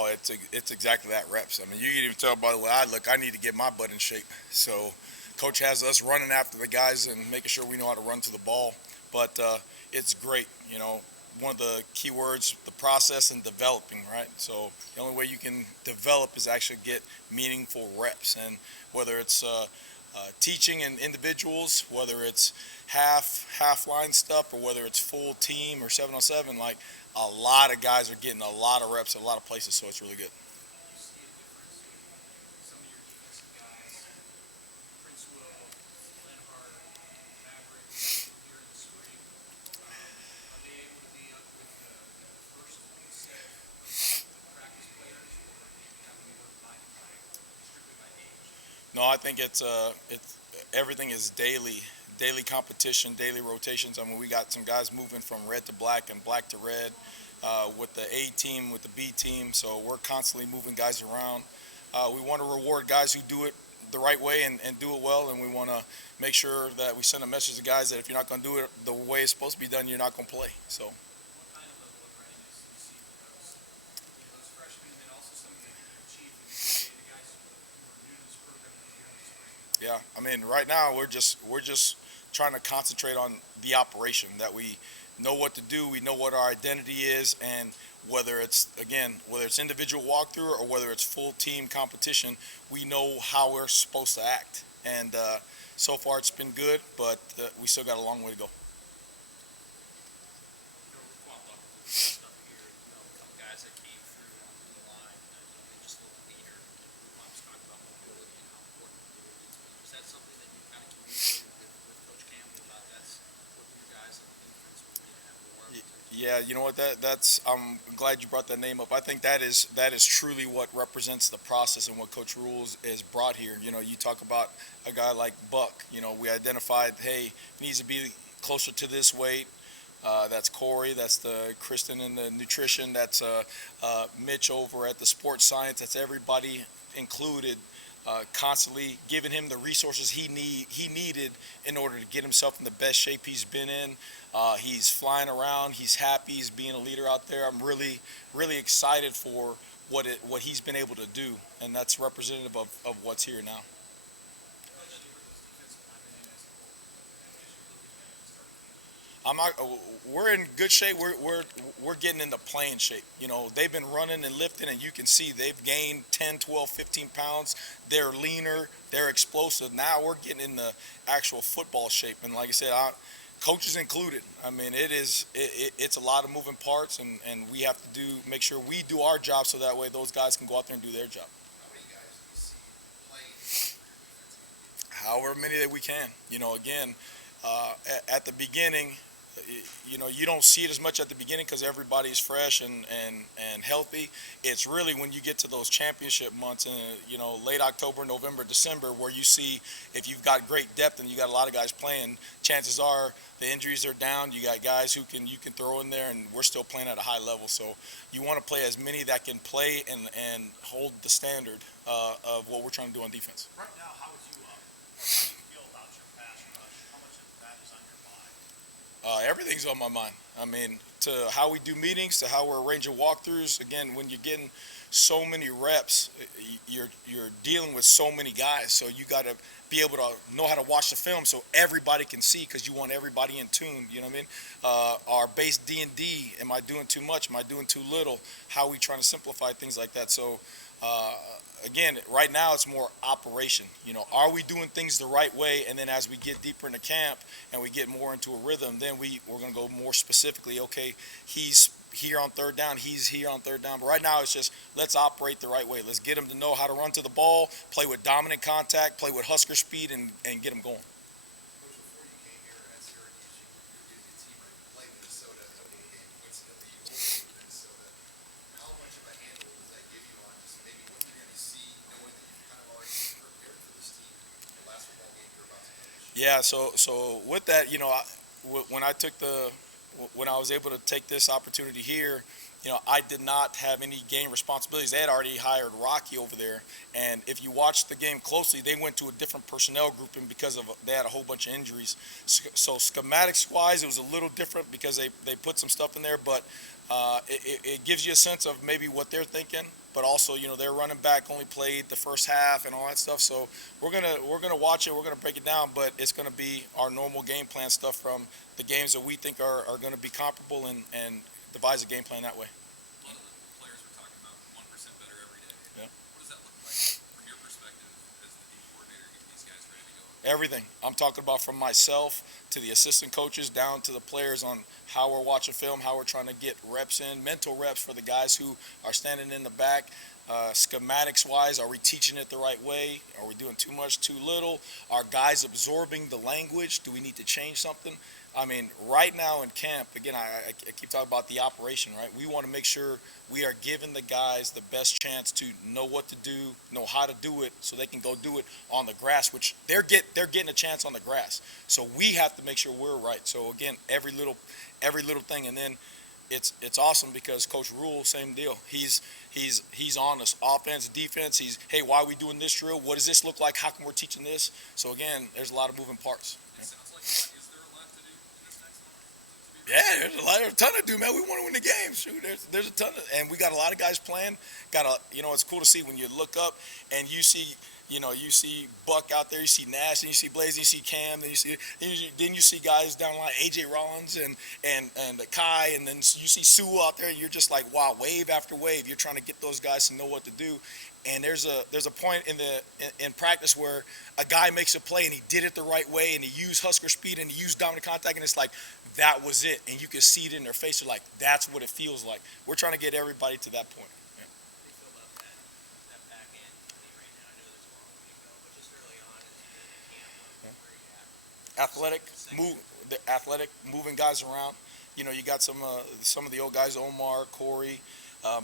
Oh, it's exactly that, reps. I mean, you can even tell by the way I look. I need to get my butt in shape. So, coach has us running after the guys and making sure we know how to run to the ball. But it's great. One of the key words, the process and developing, right? So the only way you can develop is actually get meaningful reps, and whether it's teaching in individuals, whether it's half line stuff, or whether it's full team or 7-on-7, like a lot of guys are getting a lot of reps in a lot of places, so it's really good. No, I think it's everything is daily competition, daily rotations. I mean, we got some guys moving from red to black and black to red with the A team, with the B team. So we're constantly moving guys around. We want to reward guys who do it the right way and do it well, and we want to make sure that we send a message to guys that if you're not going to do it the way it's supposed to be done, you're not going to play. So. Yeah, I mean, right now we're just trying to concentrate on the operation, that we know what to do, we know what our identity is, and whether it's individual walkthrough or whether it's full team competition, we know how we're supposed to act. And so far it's been good, but we still got a long way to go. Yeah, you know what? That's. I'm glad you brought that name up. I think that is truly what represents the process and what Coach Rules is brought here. You talk about a guy like Buck. We identified, hey, he needs to be closer to this weight. That's Corey. That's the Kristen in the nutrition. That's Mitch over at the sports science. That's everybody included. Constantly giving him the resources he needed in order to get himself in the best shape he's been in. He's flying around. He's happy. He's being a leader out there. I'm really excited for what he's been able to do, and that's representative of what's here now. I'm not. We're in good shape. We're getting into playing shape. They've been running and lifting, and you can see they've gained 10, 12, 15 pounds. They're leaner. They're explosive. Now we're getting into actual football shape, and like I said, coaches included. I mean, it's a lot of moving parts, and we have to make sure we do our job so that way those guys can go out there and do their job. However many that we can. Again, at the beginning, you don't see it as much at the beginning because everybody's fresh and healthy. It's really when you get to those championship months in late October, November, December, where you see if you've got great depth and you got a lot of guys playing, chances are the injuries are down. You got guys you can throw in there, and we're still playing at a high level. So you want to play as many that can play and hold the standard of what we're trying to do on defense. Right now, how would you how do you feel about your pass rush? How much of that is on your mind? Everything's on my mind. I mean, to how we do meetings, to how we're arranging walkthroughs. Again, when you're getting so many reps, you're dealing with so many guys. So you got to be able to know how to watch the film so everybody can see, because you want everybody in tune. You know what I mean? Our base D&D. Am I doing too much? Am I doing too little? How are we trying to simplify things like that? So. Again, right now it's more operation. Are we doing things the right way? And then as we get deeper into camp and we get more into a rhythm, then we're going to go more specifically. Okay, he's here on third down. He's here on third down. But right now it's just let's operate the right way. Let's get him to know how to run to the ball, play with dominant contact, play with Husker speed, and get him going. Coach, before you came here at Syracuse, you were getting a team ready to play Minnesota at the game. Coincidentally, you also were in Minnesota. How much of a handle does that give you on just maybe what you're going to see, knowing that you've kind of already prepared for this team, the last football game you're about to finish? Yeah. So with that, when when I was able to take this opportunity here, I did not have any game responsibilities. They had already hired Rocky over there, and if you watch the game closely, they went to a different personnel grouping because they had a whole bunch of injuries. So schematics-wise, it was a little different because they put some stuff in there, but it gives you a sense of maybe what they're thinking. but also, their running back only played the first half and all that stuff. So we're gonna watch it. We're gonna break it down, but it's gonna be our normal game plan stuff from the games that we think are going to be comparable, and devise a game plan that way. A lot of the players were talking about 1% better every day. Yeah. What does that look like from your perspective as the D coordinator to get these guys ready to go? Everything. I'm talking about from myself to the assistant coaches down to the players on how we're watching film, how we're trying to get reps in, mental reps for the guys who are standing in the back. Schematics wise, are we teaching it the right way? Are we doing too much, too little? Are guys absorbing the language? Do we need to change something? I mean, right now in camp, again, I keep talking about the operation, right? We want to make sure we are giving the guys the best chance to know what to do, know how to do it, so they can go do it on the grass, which they're getting a chance on the grass. So we have to make sure we're right. So again, every little thing, and then it's awesome because Coach Rule, same deal. He's on us, offense, defense. Hey, why are we doing this drill? What does this look like? How come we're teaching this? So again, there's a lot of moving parts. It sounds like is there a lot to do in this next month? Yeah, there's a ton to do, man. We want to win the game. Shoot, there's a ton and we got a lot of guys playing. It's cool to see when you look up and you see Buck out there, you see Nash, and you see Blaze, and you see Cam, then you see guys down the line, AJ Rollins and Kai, and then you see Sue out there, and you're just like, wow, wave after wave. You're trying to get those guys to know what to do. And there's a point in practice where a guy makes a play and he did it the right way and he used Husker speed and he used dominant contact, and it's like that was it, and you can see it in their face. They're like, that's what it feels like. We're trying to get everybody to that point. How do you feel about that back end right now? I know there's a long way to go, but just early on as you get into camp, where are you at? Athletic, moving guys around. You got some of the old guys, Omar, Corey,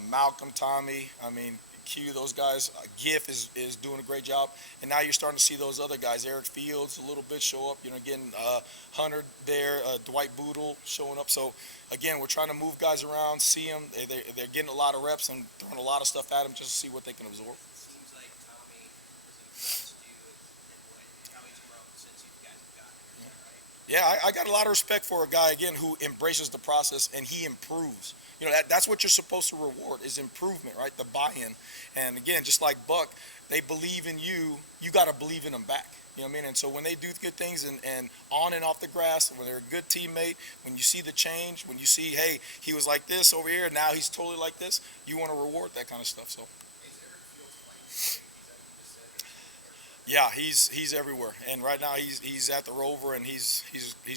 Malcolm, Tommy. I mean, Q, those guys. Giff is doing a great job, and now you're starting to see those other guys. Eric Fields a little bit show up. Getting Hunter there, Dwight Boodle showing up. So again, we're trying to move guys around, see them. They're getting a lot of reps and throwing a lot of stuff at them just to see what they can absorb. It seems like Tommy has impressed you and what Tommy's grown since you guys have gotten here. Is that right? Yeah, I got a lot of respect for a guy, again, who embraces the process and he improves. That's what you're supposed to reward, is improvement, right? The buy-in. And again, just like Buck, they believe in you. You got to believe in them back. You know what I mean? And so when they do good things and on and off the grass, when they're a good teammate, when you see the change, when you see, hey, he was like this over here, now he's totally like this, you want to reward that kind of stuff. So. Is Eric Fields playing? Yeah, he's everywhere, and right now he's at the Rover, and he's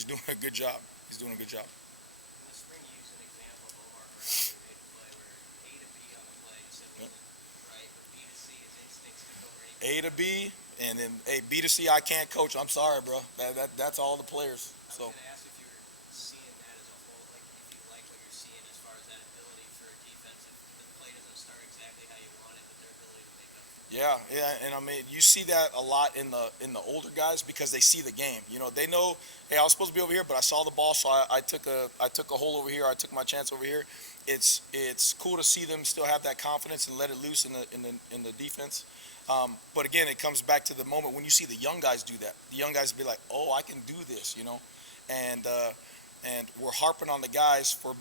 doing a good job. He's doing a good job. In the spring, you used an example of Omar Brown who made a play where A to B on the play just wasn't right, but B to C, his instincts took over anything. A to B, and then B to C, I can't coach. I'm sorry, bro. That's all the players. So. I was going to ask if you were seeing that as a whole, like if you like what you're seeing as far as that ability for a defense, if the play doesn't start exactly how you want it, but their ability to make up. Yeah, and I mean, you see that a lot in the older guys because they see the game. They know, hey, I was supposed to be over here, but I saw the ball, so I took a hole over here. I took my chance over here. It's cool to see them still have that confidence and let it loose in the defense. But again, it comes back to the moment when you see the young guys do that. The young guys be like, oh, I can do this, and we're harping on the guys for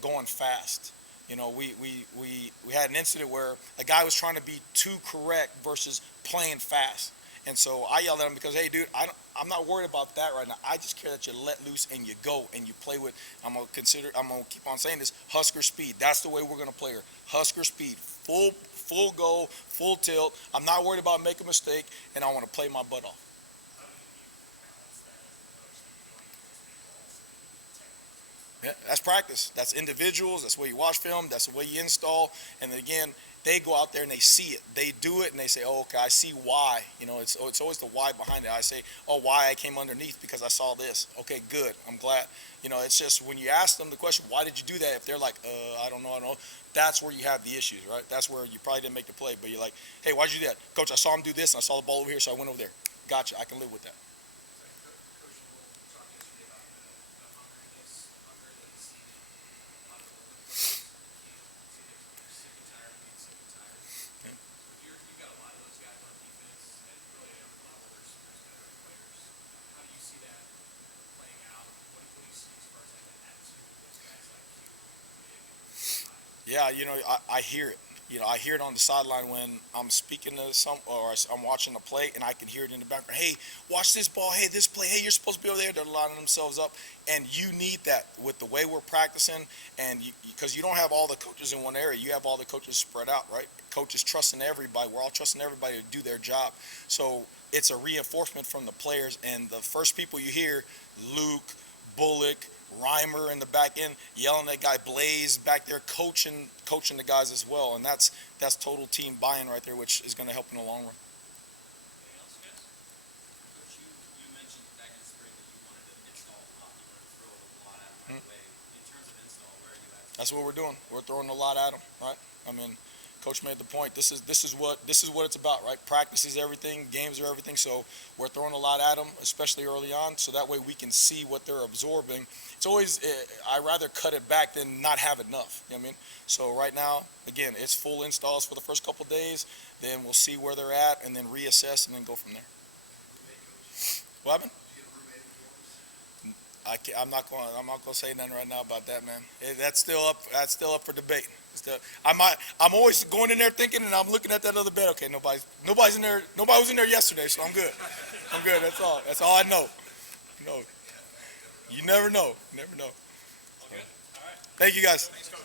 going fast. We had an incident where a guy was trying to be too correct versus playing fast. And so I yelled at him because, hey, dude, I'm not worried about that right now. I just care that you let loose and you go and you play with, I'm going to keep on saying this, Husker speed. That's the way we're going to play her. Husker speed, full go, full tilt. I'm not worried about making a mistake, and I want to play my butt off. Yeah, that's practice. That's individuals. That's the way you watch film. That's the way you install. And then again, they go out there and they see it. They do it and they say, oh, okay, I see why. It's always the why behind it. I say, oh, why I came underneath because I saw this. Okay, good. I'm glad. It's just when you ask them the question, why did you do that? If they're like, I don't know. That's where you have the issues, right? That's where you probably didn't make the play. But you're like, hey, why'd you do that? Coach, I saw him do this and I saw the ball over here, so I went over there. Gotcha. I can live with that. Yeah, I hear it. I hear it on the sideline when I'm speaking to I'm watching the play, and I can hear it in the background. Hey, watch this ball. Hey, this play. Hey, you're supposed to be over there. They're lining themselves up, and you need that with the way we're practicing, and because you don't have all the coaches in one area, you have all the coaches spread out, right? Coaches trusting everybody. We're all trusting everybody to do their job. So it's a reinforcement from the players, and the first people you hear, Luke, Bullock, Reimer in the back end, yelling at guy Blaze back there, coaching the guys as well, and that's total team buy-in right there, which is going to help in the long run. Anything else, guys? Coach, you mentioned back in the spring that you wanted to install a lot, you wanted to throw a lot at them right away. In terms of install, where are you at? That's what we're doing. We're throwing a lot at them, right? I mean, Coach made the point. This is what it's about, right? Practice is everything, games are everything. So we're throwing a lot at them, especially early on, so that way we can see what they're absorbing. It's always I rather cut it back than not have enough. You know what I mean? So right now, again, it's full installs for the first couple of days. Then we'll see where they're at, and then reassess, and then go from there. What happened? I'm not going to say nothing right now about that, man. That's still up for debate. I'm always going in there thinking, and I'm looking at that other bed. Okay, nobody's in there. Nobody was in there yesterday, so I'm good. I'm good. That's all I know. No, you never know. Never know. All good? All right. Thank you, guys. Thanks, Coach.